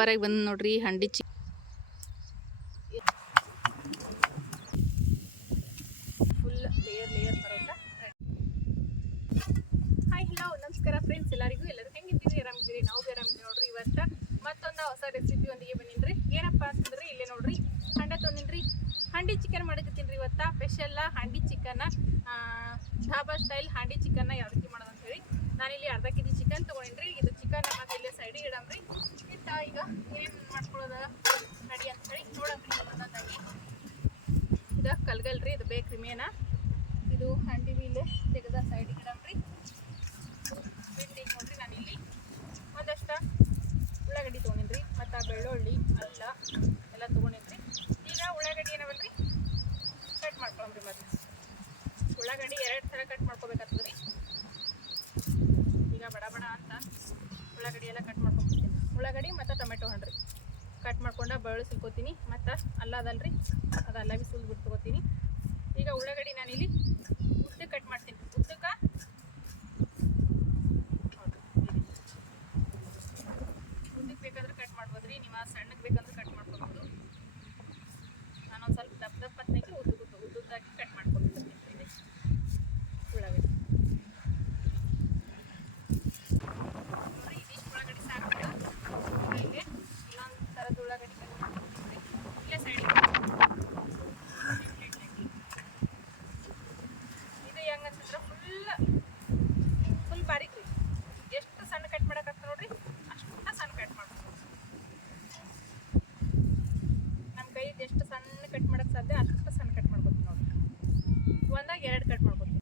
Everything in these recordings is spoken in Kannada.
ಸೂಪರಾಗಿ ಬಂದು ನೋಡ್ರಿ ಹಂಡಿ ಚಿ full layer layer paratha hi hello ನಮಸ್ಕಾರ ಫ್ರೆಂಡ್ಸ್ ಎಲ್ಲರಿಗೂ ಎಲ್ಲರೂ ಹೆಂಗಿದ್ದೀರಿ ಆರಾಮಿದ್ದೀರಿ ನಾವು ಬಿ ಆರಾಮಿದ್ದೀವಿ ನೋಡ್ರಿ ಇವತ್ತ ಮತ್ತೊಂದು ಹೊಸ ರೆಸಿಪಿ ಒಂದಿಗೆ ಬಂದಿನ್ರಿ ಏನಪ್ಪ ಅಂತಂದ್ರೆ ಇಲ್ಲೇ ನೋಡ್ರಿ ಹಂಡೆ ತೊಗೊಂಡಿನ್ರಿ ಹಂಡಿ ಚಿಕನ್ ಮಾಡಕತ್ತೀನಿ ಇವತ್ತ special handi chicken dhaba style handi ಚಿಕನ್ನ ಯಾವ ರೀತಿ ಮಾಡೋದು ಅಂತ ಹೇಳಿ ನಾನಿಲ್ಲಿ ಅರ್ಧ ಕೆ ಜಿ ಚಿಕನ್ ತೊಗೊಂಡಿನ್ರಿ ಇದು ಚಿಕನ್ ಮತ್ತೆ ಇಲ್ಲೇ ಸೈಡಿಗೆ ಇಡಮ್ರಿ ಇಟ್ಟ ಈಗ ಏನೇನು ಮಾಡ್ಕೊಳ್ಳೋದ ರೆಡಿ ಅಂತ ಹೇಳಿ ನೋಡಮ್ರಿ ಒಂದೊಂದಾಗಿ ಕಲ್ಗಲ್ರಿ ಇದು ಬೇಕ್ರಿ ಮೇನ. ಇದು ಹಂಡಿ ಇಲ್ಲೇ ತೆಗೆದ ಸೈಡ್ ಇಡಮ್ರಿ. ಬಿಟ್ಟು ನೋಡ್ರಿ ನಾನಿಲ್ಲಿ ಒಂದಷ್ಟು ಉಳ್ಳಾಗಡ್ಡಿ ತೊಗೊಂಡಿನ್ರಿ, ಮತ್ತು ಬೆಳ್ಳುಳ್ಳಿ, ಅಲ್ಲ, ಎಲ್ಲ ತೊಗೊಂಡಿನ್ರಿ. ಈಗ ಉಳ್ಳಾಗಡ್ಡಿ ಏನವಲ್ರಿ? ಕಟ್ ಮಾಡ್ಕೊಳಮ್ರಿ ಮತ್ತೆ. ಉಳ್ಳಾಗಡ್ಡಿ ಎರಡು ಥರ ಕಟ್ ಮಾಡ್ಕೋಬೇಕಾಗ್ತದೆ ಈಗ ಬಡ ಬಡ ಅಂತ ಉಳ್ಳಾಗಡ್ಡಿ ಎಲ್ಲ ಕಟ್ ಮಾಡ್ಕೊಂಡ್ಬಿಡ್ತೀನಿ ಉಳ್ಳಾಗಡ್ಡಿ ಮತ್ತು ಟೊಮೆಟೊ ಹಣ್ಣ್ರಿ ಕಟ್ ಮಾಡ್ಕೊಂಡು ಬೆಳ್ಳು ಸುಲ್ಕೋತೀನಿ, ಮತ್ತು ಅಲ್ಲ ಅದಲ್ರಿ. ಅದು ಅಲ್ಲ ಬಿ ಸುಲ್ದು ಬಿಟ್ಟು ತೊಗೋತೀನಿ ಉಳ್ಳಾಗಡ್ಡಿ ನಾನಿಲ್ಲಿ ಉದ್ದಕ್ಕೆ ಕಟ್ ಮಾಡ್ತೀನಿ. ಉದ್ದಕ್ಕೆ ಬೇಕಾದ್ರೆ ಕಟ್ ಮಾಡ್ಬೋದ್ರಿ ನೀವು ಸಣ್ಣಗೆ ಬೇಕಂದ್ರೆ ಕಟ್ ಮಾಡ್ಕೊಬೋದು ನಾನೊಂದು ಸ್ವಲ್ಪ ದಪ್ಪ ದಪ್ಪ ಹತ್ನಾಗಿ ಉದ್ದ ಉದ್ದದ್ದಾಗಿ ಕಟ್ ಮಾಡ್ಕೊಬಿಡ್ತೀನಿ ಉಳ್ಳಾಗಡ್ಡಿ ನೋಡ್ರಿ ಇದಿಷ್ಟು ಉಳ್ಳಾಗಡ್ಡಿ ಸಾಕು ಇಲ್ಲೇ ಇನ್ನೊಂದು ಥರದ ಉಳ್ಳಾಗಡ್ಡಿ cut ಮಾಡ್ಕೊತೀನಿ. ಇಲ್ಲೇ ಸೈಡ್ ಇದು ಹೆಂಗಂತಂದ್ರೆ ಫುಲ್ ಫುಲ್ ಬಾರೀಕ್ ರೀ ಎಷ್ಟು ಸಣ್ಣ ಕಟ್ ಮಾಡಕತ್ತ ನೋಡ್ರಿ ಅಷ್ಟು ಸಣ್ಣ ಕಟ್ ಮಾಡ್ಬೇಕು ನಮ್ಮ ಕೈಯಿಂದ ಎಷ್ಟು ಸಣ್ಣ ಕಟ್ ಮಾಡಕ್ಕೆ ಸಾಧ್ಯ ಅಷ್ಟು ಸಣ್ಣ ಕಟ್ ಮಾಡ್ಕೊತೀನಿ ನೋಡ್ರಿ ಒಂದಾಗ ಎರಡು ಕಟ್ ಮಾಡ್ಕೊತೀನಿ.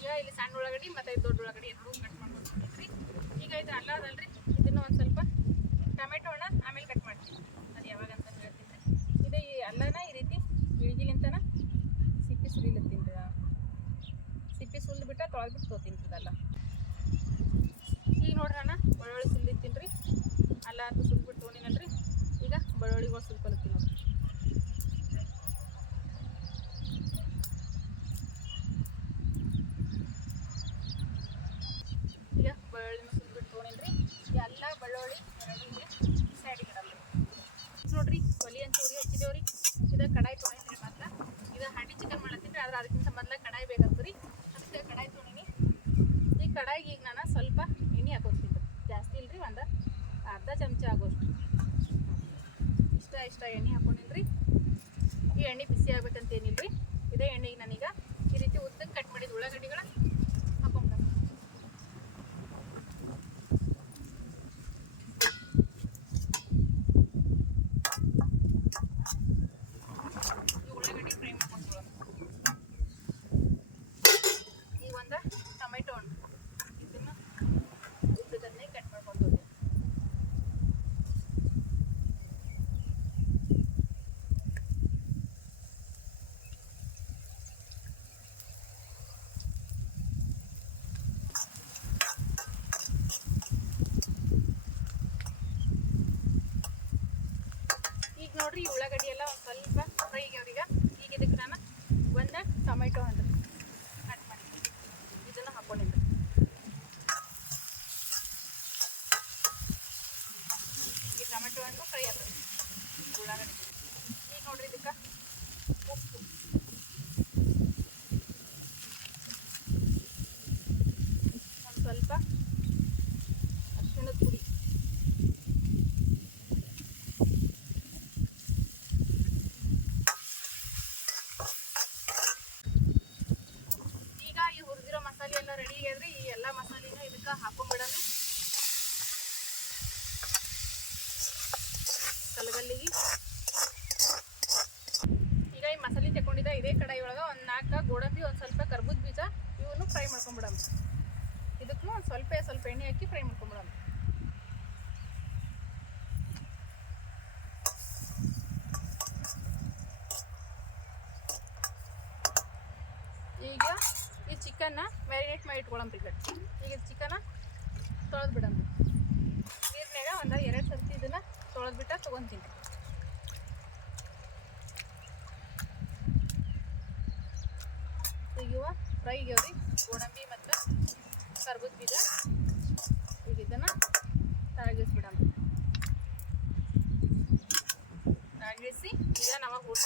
ಈಗ ಇಲ್ಲಿ ಸಣ್ಣ ಉಳ್ಳಾಗಡ್ಡಿ ಮತ್ತು ದೊಡ್ಡ ಉಳ್ಳಾಗಡ್ಡಿ ಎರಡೂ ಕಟ್ ಮಾಡ್ಕೊತೀವಿ ಈಗ ಇದು ಅಲ್ಲದಲ್ರಿ, ಇದನ್ನ ಒಂದು ಸ್ವಲ್ಪ ಟೊಮೆಟೊ ಹಣ ಆಮೇಲೆ ಕಟ್ ಮಾಡ್ತೀನಿ. ಅದು ಯಾವಾಗ ಅಂತ ಹೇಳ್ತೀನಿ ಇದು ಈ ಅಲ್ಲನ ಈ ರೀತಿ ಇಳಿಗಿಲಿಂತನ ಸಿಪ್ಪಿ ಸುಲಿಲತ್ತೀನಿ ಸಿಪ್ಪಿ ಸುಲ್ದು ಬಿಟ್ಟು ತೊಳೆದ್ಬಿಟ್ಟು ತೊಗೋತೀನಿ ಇದೆಲ್ಲ. ಈಗ ನೋಡ್ರಿ ಅಣ್ಣ, ಒಳ್ಳೊಳ್ಳೆ ಸುಲಿತ್ತೀನಿ ರೀ ಅಲ್ಲ ಅಂತ ಸುಲ್ಬಿಟ್ಟು ತೊಗೊಂಡಿನಲ್ರಿ ಈಗ ಬೆಳ್ಳುಳ್ಳಿಗಳು ಸುಲ್ಕೊಲತ್ತೀನಿ ನೋಡ್ರಿ ಈಗ ಬೆಳ್ಳುಳ್ಳಿನ ಸುಲ್ಬಿಟ್ಟು ತೊಗೊಂಡಿನ್ರಿ ಎಲ್ಲ ಬೆಳ್ಳುಳ್ಳಿ ಎರಡು ಇದೆ ಸೈಡಿಗೆ ಇಡಲ್ಲ ನೋಡ್ರಿ ಒಲಿ ಅಂತ ಉರಿ ಹಚ್ಚಿದೇವ್ರಿ ಇದು ಕಡಾಯಿ ತೊಗೊಂಡ್ರಿ ಮಾತ್ರ ಇದು ಹಂಡಿ ಚಿಕನ್ ಮಾಡತ್ತೀನಿ ಆದ್ರೆ ಅದಕ್ಕಿಂತ ಮೊದಲ ಕಡಾಯಿ ಬೇಕಾಗ್ತದೆ ರೀ ಅದಕ್ಕೆ ಕಡಾಯಿ ತೊಗೊಂಡಿನಿ ಈ ಕಡಾಯಿಗೆ ಈಗ ನಾನು ಸ್ವಲ್ಪ ಎಣ್ಣೆ ಹಾಕೋತೀನಿ ಜಾಸ್ತಿ ಇಲ್ರಿ ಒಂದು ಅರ್ಧ ಚಮಚ ಆಗೋಷ್ಟು ಇಷ್ಟ ಇಷ್ಟ ಎಣ್ಣೆ ಹಾಕೊಂಡಿನ್ರಿ ಈ ಎಣ್ಣೆ ಬಿಸಿ ಆಗ್ಬೇಕಂತ ಏನಿಲ್ರಿ ಇದೇ ಎಣ್ಣೆಗೆ ನಾನೀಗ ಈ ರೀತಿ ಉದ್ದಕ್ಕೆ ಕಟ್ ಮಾಡಿದ ಉಳ್ಳಾಗಡ್ಡಿಗಳ ಹಾಕೊಂಡ್ರೆ ಈ ಉಳ್ಳಾಗಡ್ಡಿ ಫ್ರೈ ಮಾಡ್ಕೊಂಡ್ಕೊಳ್ಳೋಣ ಈ ಒಂದು ಟೊಮೆಟೊ ಹಣ್ಣು ಇದನ್ನು ಉದ್ದದನ್ನೇ ಕಟ್ ಮಾಡ್ಕೊಂಡು ಹೋಗಿ ಈಗ ನೋಡ್ರಿ ಉಳ್ಳಾಗಡ್ಡಿ ಎಲ್ಲ ಸ್ವಲ್ಪ ಫ್ರೈ ಆಗ್ಯಾವ್ರೀಗ ಈಗ. ಇದಕ್ಕೆ ನಾನು ಒಂದು ಟೊಮೆಟೊ ಹಣ್ಣು ಕಟ್ ಮಾಡಿ ಇದನ್ನು ಹಾಕೊಂಡಿದ್ದೆ ಈ ಟೊಮೆಟೊ ಹಣ್ಣು ಫ್ರೈ ಆಗ್ತದೆ ಉಳ್ಳಾಗಡ್ಡಿ ಈಗ ನೋಡ್ರಿ ಇದಕ್ಕೆ ಉಪ್ಪು ಒಂದು ಸ್ವಲ್ಪ ಅರಿಶಿಣದ ಪುಡಿ ಈಗ ಈ ಎಲ್ಲ ರೆಡಿ ಆಗ್ಯದ್ರಿ ಈ ಎಲ್ಲ ಮಸಾಲೆನ ಇದಕ್ಕೆ ಹಾಕೊಂಡ್ಬಿಡೋಣ ಕಲಗಲ್ಲಿಗೆ ಈಗ ಈ ಮಸಾಲೆ ತಗೊಂಡಿದ್ದ ಇದೇ ಕಡಾಯಿ ಒಳಗೆ ಒಂದು ನಾಲ್ಕು ಗೋಡಂಬಿ, ಒಂದು ಸ್ವಲ್ಪ ಕರ್ಬೂಜ ಬೀಜ ಇವನ್ನು ಫ್ರೈ ಮಾಡ್ಕೊಂಡ್ಬಿಡೋಣ ಇದಕ್ಕೂ ಒಂದು ಸ್ವಲ್ಪ ಸ್ವಲ್ಪ ಎಣ್ಣೆ ಹಾಕಿ ಫ್ರೈ ಮಾಡ್ಕೊಂಡ್ಬಿಡೋಣ ತೊಗೊಳಂಬ್ರಿ ಗಟ್ಟಿ ಈಗ ಚಿಕನ ತೊಳೆದು ಬಿಡಂಬ್ರಿ ನೀರಿನಾಗ ಒಂದು ಎರಡು ಸರ್ತಿ ಇದನ್ನು ತೊಳೆದು ಬಿಟ್ಟ ತೊಗೊತೀನಿ. ಈಗ ಫ್ರೈಗೆ ಅವ್ರಿ ಗೋಡಂಬಿ ಮತ್ತು ಕರ್ಬೂಜ ಬೀಜ. ಈಗ ಇದನ್ನು ತಳಗಿಸ್ಬಿಡಂಬ್ರಿ ತಳಗಿಸಿ ಈಗ ನಾವು ಊಟ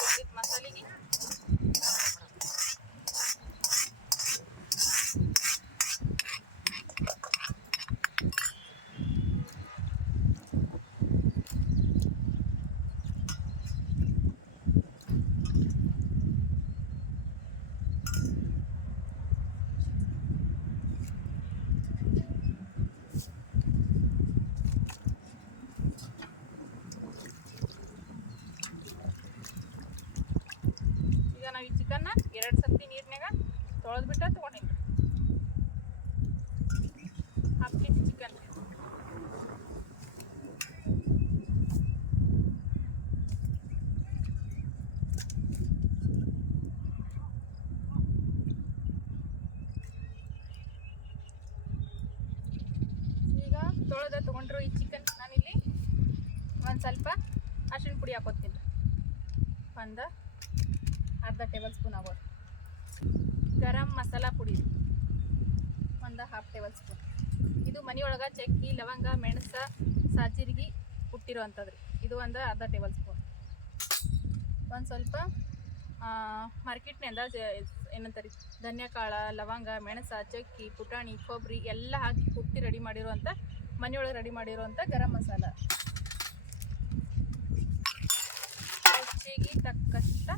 ಅರಿಶಿಣ ಪುಡಿ ಹಾಕೋತೀನಿ. ಒಂದು ಅರ್ಧ ಟೇಬಲ್ ಸ್ಪೂನ್ ಆಗೋದು. ಗರಂ ಮಸಾಲ ಪುಡಿ. ಒಂದು ಹಾಫ್ ಟೇಬಲ್ ಸ್ಪೂನ್ ಇದು ಮನೆಯೊಳಗೆ ಚಕ್ಕಿ, ಲವಂಗ, ಮೆಣಸ, ಸಾಜಿರ್ಗಿ ಹುಟ್ಟಿರೋ ರೀ ಇದು ಒಂದು ಅರ್ಧ ಟೇಬಲ್ ಸ್ಪೂನ್ ಒಂದು ಸ್ವಲ್ಪ ಮಾರ್ಕೆಟ್ನಿಂದ ಏನಂತಾರೆ, ಧನ್ಯಕಾಳ, ಲವಂಗ, ಮೆಣಸ, ಚಕ್ಕಿ, ಪುಟಾಣಿ ಕೊಬ್ಬರಿ ಎಲ್ಲ ಹಾಕಿ ಕುಟ್ಟಿ ರೆಡಿ ಮಾಡಿರುವಂಥ ಮನೆಯೊಳಗೆ ರೆಡಿ ಮಾಡಿರುವಂಥ ಗರಂ ಮಸಾಲ. ತಕ್ಕಷ್ಟ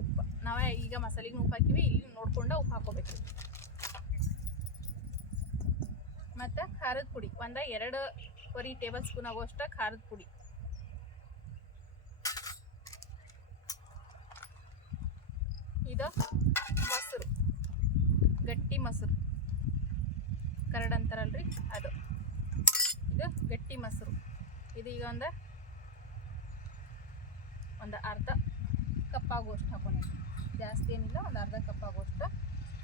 ಉಪ್ಪು. ನಾವೇ ಈಗ ಮಸಾಲಿಗೆ ಉಪ್ಪು ಹಾಕಿವಿ, ಇಲ್ಲಿ ನೋಡ್ಕೊಂಡು ಉಪ್ಪು ಹಾಕೋಬೇಕು. ಮತ್ತು ಖಾರದ ಪುಡಿ. ಒಂದ ಎರಡೂವರೆ ಟೇಬಲ್ ಸ್ಪೂನ್ ಆಗುವಷ್ಟು ಖಾರದ ಪುಡಿ. ಇದು ಮೊಸರು. ಗಟ್ಟಿ ಮೊಸರು. ಕರಡ್ ಅಂತಾರಲ್ರಿ ಅದು. ಇದು ಗಟ್ಟಿ ಮೊಸರು. ಇದು ಈಗ ಒಂದು ಒಂದು ಅರ್ಧ ಕಪ್ ಹಾಕೊಂಡಿದ್ದೆ. ಹಾಕೊಂಡು ಜಾಸ್ತಿ ಏನಿಲ್ಲ, ಒಂದು ಅರ್ಧ ಕಪ್ ಆಗುವಷ್ಟು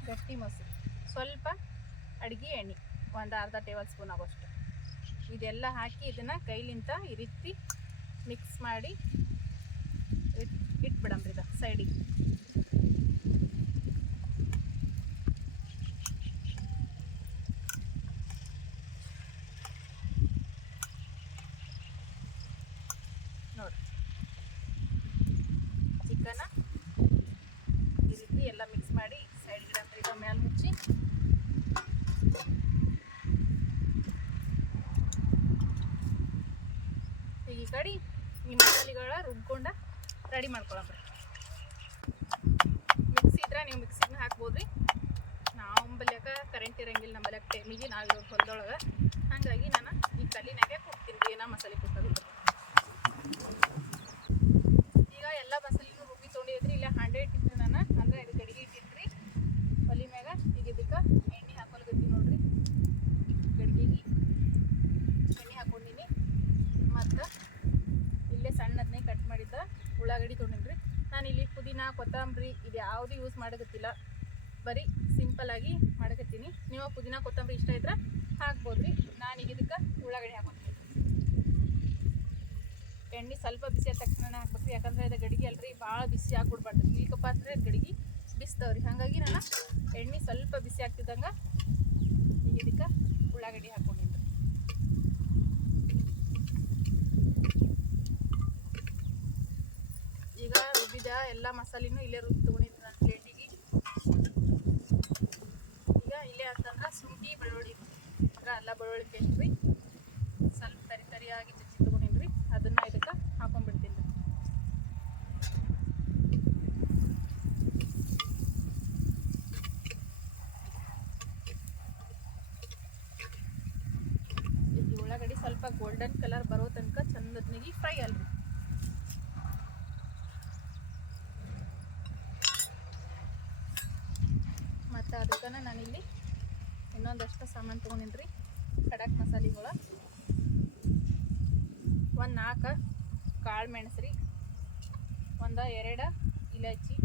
ಗಟ್ಟಿ ಮೊಸರು. ಸ್ವಲ್ಪ ಅಡುಗೆ ಎಣ್ಣೆ, ಒಂದು ಅರ್ಧ ಟೇಬಲ್ ಸ್ಪೂನ್ ಆಗೋಷ್ಟು ಇದೆಲ್ಲ ಹಾಕಿ ಇದನ್ನು ಕೈಲಿಂತ ಈ ರೀತಿ ಮಿಕ್ಸ್ ಮಾಡಿ ಇಟ್ ಇಟ್ಬಿಡಮ್ರಿ ಇದು ಸೈಡಿಗೆ ನೋಡಿ ಚಿಕನ ಈ ರೀತಿ ಎಲ್ಲ ಮಿಕ್ಸ್ ಮಾಡಿ ಸೈಡ್ ಗಿಡಂದ್ರೆ ಇದು ಮ್ಯಾಲೆ ಮುಚ್ಚಿ ಈಗ ಈ ಕಡೆ ಈ ಮಸಾಲೆಗಳ ರುಬ್ಕೊಂಡ ರೆಡಿ ಮಾಡ್ಕೊಳಮ್ರಿ ಮಿಕ್ಸಿ ಇದ್ರೆ ನೀವು ಮಿಕ್ಸಿನ ಹಾಕ್ಬೋದ್ರಿ. ನಾವು ಬಲ್ಯಾಕ ಕರೆಂಟ್ ಇರಂಗಿಲ್ಲ ನಮ್ಮ ಟೈಮಿಗೆ ನಾವು ಹೊಲದೊಳಗೆ. ಹಾಗಾಗಿ ನಾನು ಈ ಕಲ್ಲಿನಾಗೆ ಕೊಡ್ತೀನಿ ಏನೋ ಮಸಾಲೆ ಕೊಟ್ಟೋದಿಲ್ಲ ಈಗ ಎಲ್ಲ ಮಸಾಲೆನೂ ರುಬ್ಬಿ ತೊಗೊಂಡಿದ್ರಿ, ಇಲ್ಲ ಹಾಂಡೆ ಇಟ್ಟಿದ್ರಿ ನಾನು. ಅಂದ್ರೆ ಇದು ಗಡಿಗೆ ಇಟ್ಟಿದ್ರಿ. ಒಲಿ ಮ್ಯಾಗ ಈಗ ಇದಕ್ಕೆ ಎಣ್ಣೆ ಹಾಕೊಲ್ಗತ್ತೀನಿ ನೋಡ್ರಿ. ಗಡಿಗೆಗೆ ಎಣ್ಣೆ ಹಾಕೊಂಡಿನಿ. ಮತ್ತು ಇಲ್ಲೇ ಸಣ್ಣದನ್ನೇ ಕಟ್ ಮಾಡಿದ್ದ ಉಳ್ಳಾಗಡ್ಡಿ ತೊಗೊಂಡಿನ್ರಿ. ನಾನು ಇಲ್ಲಿ ಪುದೀನ, ಕೊತ್ತಂಬರಿ ಇದು ಯಾವುದು ಯೂಸ್ ಮಾಡಕತ್ತಿಲ್ಲ. ಬರೀ ಸಿಂಪಲ್ ಆಗಿ ಮಾಡಕತ್ತೀನಿ. ನೀವು ಪುದೀನ, ಕೊತ್ತಂಬರಿ ಇಷ್ಟ ಇದ್ರೆ ಹಾಕ್ಬೋದ್ರಿ ನಾನು ಈಗ ಇದಕ್ಕೆ ಉಳ್ಳಾಗಡ್ಡಿ ಹಾಕೊತೀನಿ. ಎಣ್ಣೆ ಸ್ವಲ್ಪ ಬಿಸಿ ಆದ ತಕ್ಷಣ ಹಾಕ್ಬೇಕು ಯಾಕಂದ್ರೆ ಅದು ಗಡಿಗೆ ಅಲ್ರಿ, ಭಾಳ ಬಿಸಿ ಹಾಕ್ಬಿಡ್ಬಾರ್ದು ಈಗಪ್ಪ ಅಂದ್ರೆ ಗಡಿಗೆ ಬಿಸ್ತವ್ರಿ. ಹಾಗಾಗಿ ನಾನು ಎಣ್ಣೆ ಸ್ವಲ್ಪ ಬಿಸಿ ಆಗ್ತಿದ್ದಂಗೆ ಈಗ ಇದಕ್ಕೆ ಉಳ್ಳಾಗಡ್ಡಿ ಹಾಕೊಂಡಿನಿ ಈಗ ಎಲ್ಲ ಮಸಾಲೆನೂ ಇಲ್ಲೇ ರುಬ್ಬಿ ತೊಗೊಂಡಿದ್ದೀನಿ ನಾನು ಪ್ಲೇಟಿಗೆ. ಈಗ ಇಲ್ಲೇ ಅಂತಂದ್ರೆ ಶುಂಠಿ, ಬೆಳ್ಳುಳ್ಳಿ ಅಂದ್ರೆ ಅಲ್ಲ ಬೆಳ್ಳುಳ್ಳಿ ಪೇಸ್ಟ್ ರೀ. ಸ್ವಲ್ಪ ತರಿ ತರಿಯಾಗಿ ಚಚ್ಚಿ ತೊಗೊಂಡಿನಿ ರೀ ಅದನ್ನು ಇದಕ್ಕೆ ಹಾಕೊಂಡ್ಬಿಡ್ತೀನಿ ರೀ. ಉಳ್ಳಾಗಡ್ಡಿ ಸ್ವಲ್ಪ ಗೋಲ್ಡನ್ ಕಲರ್ ಬರೋ ತನಕ ಚಂದದ್ನಿಗೆ ಫ್ರೈ ಅಲ್ರಿ ಮತ್ತು ಅದಕ್ಕೆ ನಾನಿಲ್ಲಿ ಇನ್ನೊಂದಷ್ಟು ರೀ ಖಡಕ್ ಮಸಾಲೆಗಳು ಒಂದು ನಾಲ್ಕು ಕಾಳು ಮೆಣಸು ರೀ ಒಂದು ಎರಡು ಇಲಚಿ.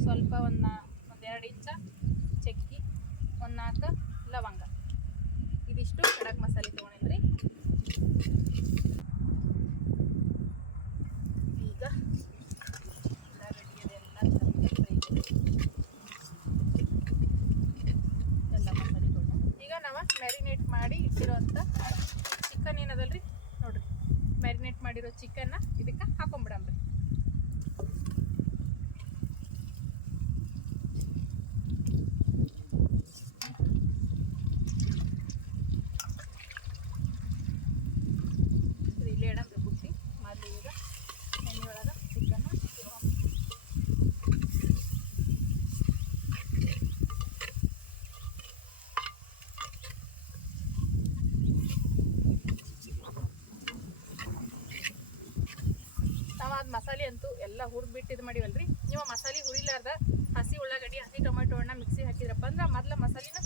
ಸ್ವಲ್ಪ ಒಂದು ಒಂದು ಎರಡು ಇಂಚ ಚಕ್ಕಿ ಒಂದು ನಾಲ್ಕು ಲವಂಗ ಇದಿಷ್ಟು ಖಡಕ್ ಮಸಾಲೆ ತೊಗೊಂಡಿನಿ ರೀ ಈಗ ಉಳ್ಳಾಗಡ್ಡಿ ಅದೆಲ್ಲ ಚಂದ ಫ್ರೈ ಎಲ್ಲ ಮಸಾಲೆಗಳು ಈಗ ನಾವು ಮ್ಯಾರಿನೇಟ್ ಮಾಡಿ ಇಟ್ಟಿರೋಂಥ ಚಿಕನ್ ಏನದಲ್ರಿ ನೋಡ್ರಿ ಮ್ಯಾರಿನೇಟ್ ಮಾಡಿರೋ ಚಿಕನ್ನ ಇದಕ್ಕೆ ಹಾಕೊಂಬಿಡಮ್ರಿ ಇದು ಇಲ್ಲೇ ಇಡಮ್ರಿ ಬುಟ್ಟಿ ಮೊದಲು ಈಗ ಎಣ್ಣೆ ಒಳಗೆ ಚಿಕನ್ನ ನಾವು ಅದು ಮಸಾಲೆ ಹುರಿದ್ಬಿಟ್ಟು ಇದು ಮಾಡಿವಲ್ರಿ. ನೀವು ಮಸಾಲೆ ಹುರಿಲಾರ್ದ ಹಸಿ ಉಳ್ಳಾಗಡ್ಡಿ, ಹಸಿ ಟೊಮೆಟೊ ಹಣ್ಣ ಮಿಕ್ಸಿ ಹಾಕಿದ್ರಪ್ಪ ಅಂದ್ರೆ ಮೊದಲ ಮಸಾಲಿನ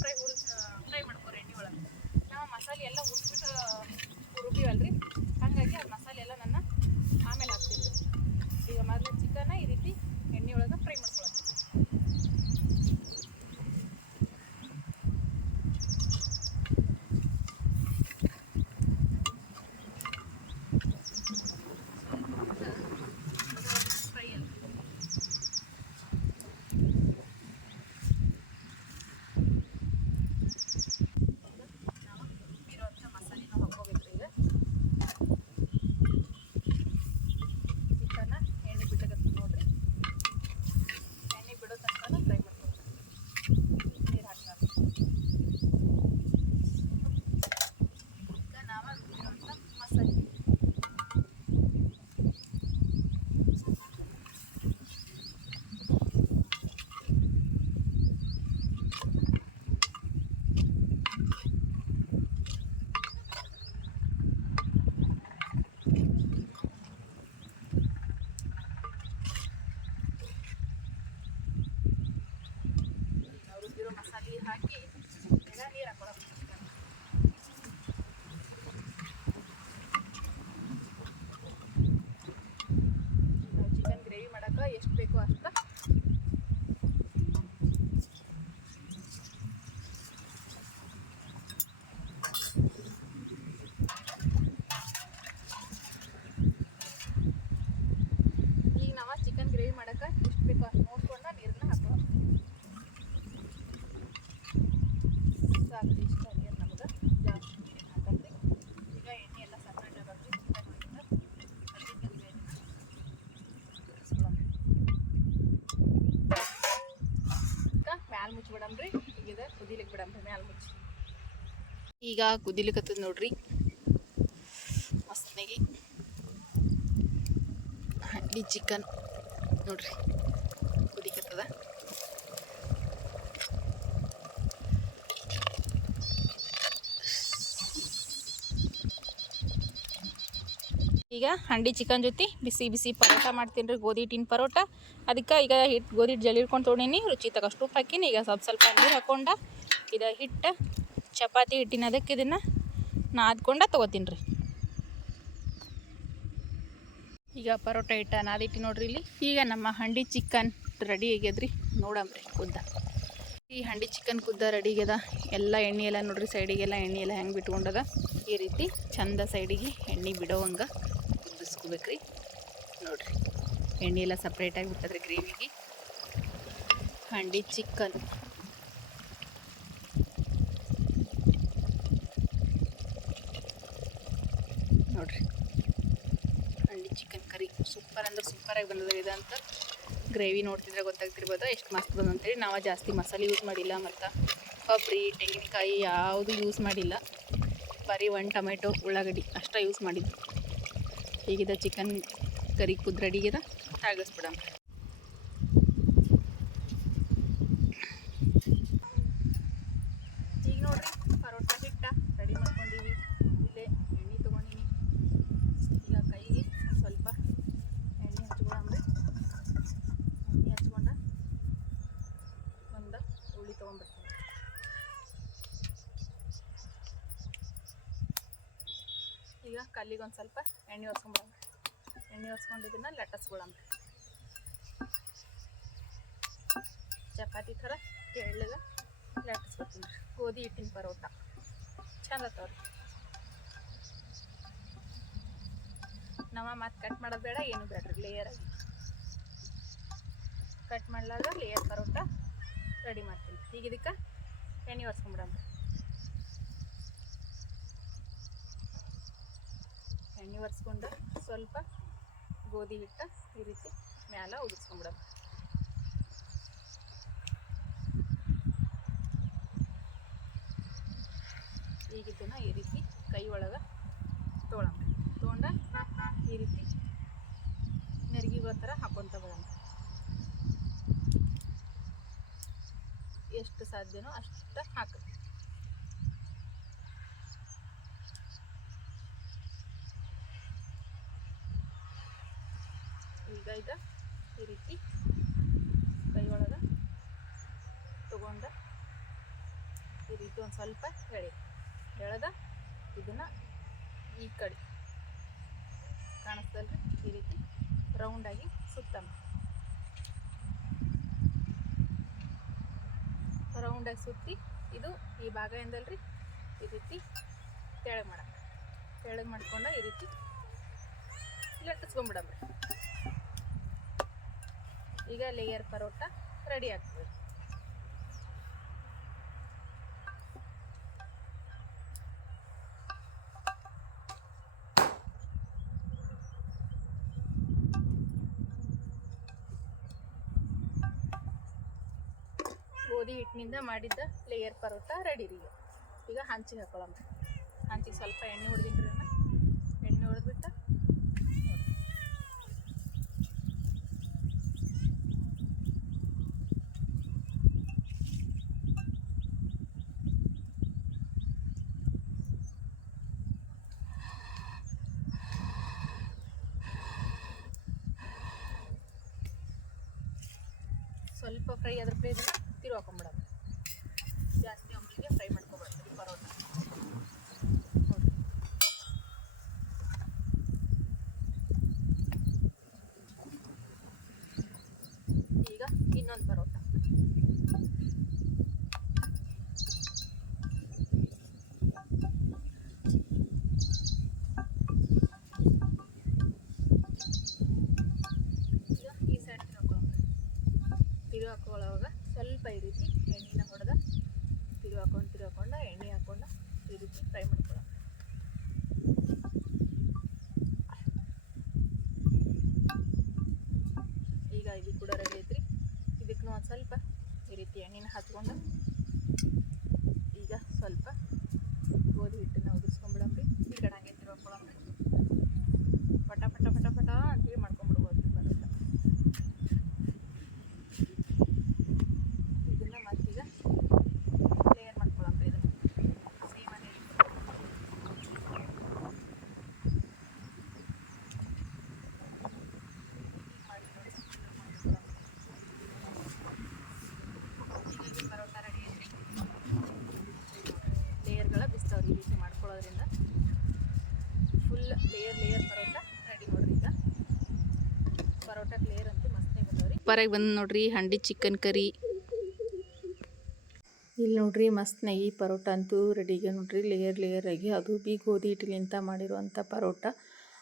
ಈಗ ಕುದಿಲಿಕತ್ತದ ನೋಡ್ರಿ. ಮಸ್ತ್ನಾಗಿ. ಹಂಡಿ ಚಿಕನ್ ನೋಡ್ರಿ. ಕುದಿಕತ್ತದ ಈಗ ಹಂಡಿ ಚಿಕನ್ ಜೊತೆ ಬಿಸಿ ಬಿಸಿ ಪರೋಟ ಮಾಡ್ತೀನಿ ರೀ, ಗೋಧಿ ಹಿಟ್ಟಿನ ಪರೋಟ. ಅದಕ್ಕೆ ಈಗ ಹಿಟ್ಟು ಗೋಧಿ ಹಿಟ್ಟು ಜಲ್ಲಿ ಹಿಡ್ಕೊಂಡು ತೊಗೊಂಡೀನಿ, ರುಚಿ ತಗಷ್ಟು ಹಾಕಿನಿ. ಈಗ ಸ್ವಲ್ಪ ಸ್ವಲ್ಪ ನೀರು ಹಾಕೊಂಡ, ಇದು ಹಿಟ್ಟು ಚಪಾತಿ ಹಿಟ್ಟಿನ ಅದಕ್ಕೆ ಇದನ್ನು ನಾದ್ಕೊಂಡ ತೊಗೋತೀನಿ ರೀ ಈಗ ಪರೋಟ ಹಿಟ್ಟ ನಾದಿಟ್ಟು ನೋಡ್ರಿ ಇಲ್ಲಿ. ಈಗ ನಮ್ಮ ಹಂಡಿ ಚಿಕನ್ ರೆಡಿ ಆಗ್ಯದ್ರಿ. ನೋಡಮ್ರಿ ಕುದ್ದ. ಈ ಹಂಡಿ ಚಿಕನ್ ಕುದ್ದ ರೆಡಿ ಆಗ್ಯದ. ಎಲ್ಲ ಎಣ್ಣೆ ಎಲ್ಲ ನೋಡ್ರಿ ಸೈಡಿಗೆಲ್ಲ ಎಣ್ಣೆ ಎಲ್ಲ ಹೆಂಗೆ ಬಿಟ್ಕೊಂಡದ. ಈ ರೀತಿ ಚಂದ ಸೈಡಿಗೆ ಎಣ್ಣೆ ಬಿಡೋವಂಗೆ ಕುದಿಸ್ಕೋಬೇಕ್ರಿ. ನೋಡ್ರಿ, ಎಣ್ಣೆ ಎಲ್ಲ ಸಪ್ರೇಟಾಗಿ ಬಿಟ್ಟದ್ರಿ ಗ್ರೇವಿಗೆ. ಹಂಡಿ ಚಿಕನ್ ನೋಡ್ರಿ ಹಂಡಿ ಚಿಕನ್ ಕರಿ ಸೂಪರ್ ಅಂದ್ರೆ ಸೂಪರಾಗಿ ಬಂದದ ಇದಂತ ಗ್ರೇವಿ ನೋಡ್ತಿದ್ರೆ ಗೊತ್ತಾಗ್ತಿರ್ಬೋದು. ಎಷ್ಟು ಮಸ್ತ್ ಬಂದಂತೇಳಿ ನಾವು ಜಾಸ್ತಿ ಮಸಾಲೆ ಯೂಸ್ ಮಾಡಿಲ್ಲ ಮತ್ತು ಕೊಬ್ಬರಿ, ತೆಂಗಿನಕಾಯಿ ಯಾವುದು ಯೂಸ್ ಮಾಡಿಲ್ಲ. ಬರೀ ಒಂದು ಟೊಮೆಟೊ ಉಳ್ಳಾಗಡ್ಡಿ ಅಷ್ಟೇ ಯೂಸ್ ಮಾಡಿದ್ದು. ಈಗಿದ ಚಿಕನ್ ಕರಿ ಕುದ್ ರೆಡಿಗಿದೆ ತಾಗಿಸ್ಬಿಡೋಣ ಈಗ ನೋಡ್ರಿ ಪರೋಟ ಹಿಟ್ಟ ರೆಡಿ ಮಾಡ್ಕೊಂಡಿವಿ ಇಲ್ಲೇ ಎಣ್ಣೆ ತೊಗೊಂಡಿನಿ ಈಗ ಕೈಗೆ ಒಂದ್ ಸ್ವಲ್ಪ ಎಣ್ಣೆ ಹಚ್ಕೊಳಮ್ರಿ ಎಣ್ಣೆ ಹಚ್ಕೊಂಡ ಒಂದು ಉಳ್ಳಿ ತೊಗೊಂಡ್ಬಿಡ್ತೀನಿ ಈಗ ಕಲ್ಲಿಗೆ ಒಂದು ಸ್ವಲ್ಪ ಎಣ್ಣೆ ಒರ್ಸ್ಕೊಂಬಿಡಮ್ರಿ ಎಣ್ಣೆ ಒರ್ಸ್ಕೊಂಡಿದ್ದನ್ನ ಲಟ್ಟಿಸ್ಕೊಳಮ್ರಿ ಚಪಾತಿ ಥರ ಎಳ್ಳಗೆ ಲಟ್ಟಿಸ್ಬಿಡ್ತೀನಿ ಗೋಧಿ ಹಿಟ್ಟಿನ ಪರೋಟ. ಚಂದ ತೋರಿ ನಮ್ಮ ಮತ್ತೆ ಕಟ್ ಮಾಡೋದು ಬೇಡ, ಏನು ಬೇಡ್ರಿ ಲೇಯರ್ ಆಗಿ. ಕಟ್ ಮಾಡ್ಲಾಗ ಲೇಯರ್ ಪರೋಟ ರೆಡಿ ಮಾಡ್ತೀನಿ. ಈಗ ಇದಕ್ಕೆ ಎಣ್ಣೆ ಒರ್ಸ್ಕೊಂಬಿಡಮ್ರಿ ಎಣ್ಣೆ ಒರೆಸ್ಕೊಂಡು ಸ್ವಲ್ಪ ಗೋಧಿ ಹಿಟ್ಟು ಈ ರೀತಿ ಮ್ಯಾಲ ಉದಿಸ್ಕೊಂಬಿಡಮ್ಮ ಈಗ ಈ ರೀತಿ ಕೈ ಒಳಗೆ ತೊಗೊಳಮ್ಮ ತೊಗೊಂಡ ಈ ರೀತಿ ಬರೋ ಥರ ಹಾಕೊಂತ ಬರೋಣ ಎಷ್ಟು ಸಾಧ್ಯನೋ ಅಷ್ಟು ಹಾಕು ಈಗ ಇದ ಈ ರೀತಿ ಕೈ ಒಳಗೆ ತಗೊಂಡ ಈ ರೀತಿ ಒಂದು ಸ್ವಲ್ಪ ಎಳೆ ಎಳೆದ ಇದನ್ನ ಈ ಕಡೆ. ಕಾಣಿಸ್ತಲ್ರಿ? ಈ ರೀತಿ ರೌಂಡಾಗಿ ಸುತ್ತ ರೌಂಡಾಗಿ ಸುತ್ತಿ ಇದು ಈ ಭಾಗ ಎಂದಲ್ರಿ? ಈ ರೀತಿ ತೆಳಗೆ ಮಾಡ. ತೆಳಗೆ ಮಾಡ್ಕೊಂಡ ಈ ರೀತಿ ಲಟ್ಟಿಸ್ಕೊಂಬಿಡಮ್ರಿ ಈಗ ಲೇಯರ್ ಪರೋಟ ರೆಡಿ ಆಗ್ತದೆ. ಗೋಧಿ ಹಿಟ್ಟಿನಿಂದ ಮಾಡಿದ್ದ ಲೇಯರ್ ಪರೋಟ ರೆಡಿ ರೀ ಈಗ. ಹಂಚಿಗೆ ಹಾಕೊಳ್ಳೋಣ ಹಂಚಿಗೆ ಸ್ವಲ್ಪ ಎಣ್ಣೆ ಹೊಡೆದಿನ್ರಿ ಸ್ವಲ್ಪ ಈ ರೀತಿ ಎಣ್ಣೆನ ಹೊಡೆದ ತಿರು ಹಾಕೊಂಡು ತಿರು ಹಾಕೊಂಡು, ಎಣ್ಣೆ ಹಾಕೊಂಡು ಈ ರೀತಿ ಫ್ರೈ ಮಾಡ್ಕೊಳ್ಳೋಣ ಈಗ ಇದು ಕೂಡ ರೆಡಿ ಐತ್ರಿ. ಇದಕ್ಕೂ ಒಂದು ಸ್ವಲ್ಪ ಈ ರೀತಿ ಎಣ್ಣೆನ ಹಾಕ್ಕೊಂಡು ಈಗ ಸ್ವಲ್ಪ ಗೋಧಿ ಹಿಟ್ಟನ್ನು ರೀ ಬಂದವ್ರಿ ಪರಾಗಿ ಬಂದು ನೋಡ್ರಿ, ಹಂಡಿ ಚಿಕನ್ ಕರಿ ಇಲ್ಲಿ ನೋಡ್ರಿ ಮಸ್ತ್ ನೆಗಿ ಪರೋಟ ಅಂತೂ ರೆಡಿಗೆ ನೋಡ್ರಿ ಲೇಯರ್ ಲೇಯರ್ ಆಗಿ. ಅದು ಬಿ ಗೋಧಿ ಹಿಟ್ಟಿಲಿಂತ ಮಾಡಿರುವಂಥ ಪರೋಟ.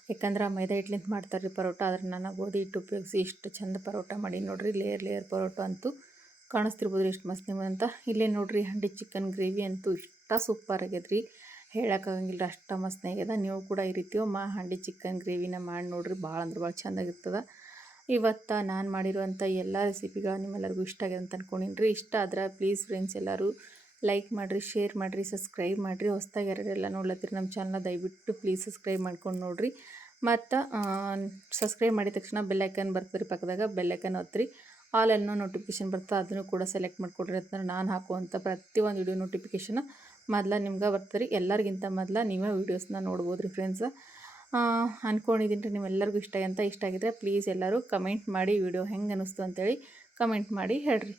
ಯಾಕಂದ್ರೆ ಮೈದಾ ಹಿಟ್ಲಿಂತ ಮಾಡ್ತಾರೆ ರೀ ಪರೋಟ, ಆದ್ರೆ ನಾನು ಗೋಧಿ ಹಿಟ್ಟು ಉಪಯೋಗಿಸಿ ಇಷ್ಟು ಚಂದ ಪರೋಟ ಮಾಡಿ ನೋಡ್ರಿ ಲೇಯರ್ ಲೇಯರ್ ಪರೋಟ ಅಂತೂ ಕಾಣಿಸ್ತಿರ್ಬೋದು ಎಷ್ಟು ಮಸ್ತ್ ಅಂತ. ಇಲ್ಲೇ ನೋಡ್ರಿ ಹಂಡಿ ಚಿಕನ್ ಗ್ರೇವಿ ಅಂತೂ ಇಷ್ಟ ಸೂಪರ್ ಆಗ್ಯದ್ರಿ. ಹೇಳೋಕ್ಕಾಗಂಗಿಲ್ಲ ಅಷ್ಟ ಮಸ್ತ್ ಆಗ್ಯದ ನೀವು ಕೂಡ ಈ ರೀತಿ ಮಾ ಹಂಡಿ ಚಿಕನ್ ಗ್ರೇವಿನ ಮಾಡಿ ನೋಡ್ರಿ ಭಾಳ ಅಂದ್ರೆ ಭಾಳ ಚೆಂದಾಗಿರ್ತದೆ ಇವತ್ತು ನಾನು ಮಾಡಿರುವಂಥ ಎಲ್ಲ ರೆಸಿಪಿಗಳು ನಿಮ್ಮೆಲ್ಲರಿಗೂ ಇಷ್ಟ ಆಗಿದೆ ಅಂತ ಅಂದ್ಕೊಂಡಿನಿ ರೀ. ಇಷ್ಟ ಆದ್ರೆ ಪ್ಲೀಸ್ ಫ್ರೆಂಡ್ಸ್ ಎಲ್ಲರೂ ಲೈಕ್ ಮಾಡಿರಿ ಶೇರ್ ಮಾಡಿರಿ ಸಬ್ಸ್ಕ್ರೈಬ್ ಮಾಡಿರಿ. ಹೊಸ್ದಾಗಿ ಯಾರ್ಯಾರೆಲ್ಲ ನೋಡ್ಲತ್ತಿರಿ ನಮ್ಮ ಚಾನಲ್ನ ದಯವಿಟ್ಟು ಪ್ಲೀಸ್ ಸಬ್ಸ್ಕ್ರೈಬ್ ಮಾಡ್ಕೊಂಡು ನೋಡಿರಿ. ಮತ್ತು ಸಬ್ಸ್ಕ್ರೈಬ್ ಮಾಡಿದ ತಕ್ಷಣ ಬೆಲ್ಲೈಕನ್ ಬರ್ತದೆ ಪಕ್ಕದಾಗ. ಬೆಲ್ಲೈಕನ್ ಆಲ್ ಎಲ್ಲೋ ನೋಟಿಫಿಕೇಶನ್ ಬರ್ತದೆ ಅದನ್ನು ಕೂಡ ಸೆಲೆಕ್ಟ್ ಮಾಡಿಕೊಡ್ರಿ ಅಂತಂದ್ರೆ ನಾನು ಹಾಕುವಂಥ ಪ್ರತಿಯೊಂದು ವಿಡಿಯೋ ನೋಟಿಫಿಕೇಷನ್ ಮೊದಲ ನಿಮ್ಗೆ ಬರ್ತಾರೆ. ಎಲ್ಲರಿಗಿಂತ ಮೊದಲ ನೀವೇ ವೀಡಿಯೋಸ್ನ ನೋಡ್ಬೋದು ರೀ ಫ್ರೆಂಡ್ಸ್ ಅಂದ್ಕೊಂಡಿದ್ದೀನಿ ರೀ, ನಿಮ್ಮೆಲ್ಲರಿಗೂ ಇಷ್ಟ ಅಂತ ಇಷ್ಟ ಆಗಿದ್ರೆ ಪ್ಲೀಸ್ ಎಲ್ಲರೂ ಕಮೆಂಟ್ ಮಾಡಿ ವಿಡಿಯೋ ಹೆಂಗೆ ಅನ್ನಿಸ್ತು ಅಂತೇಳಿ ಕಮೆಂಟ್ ಮಾಡಿ ಹೇಳ್ರಿ.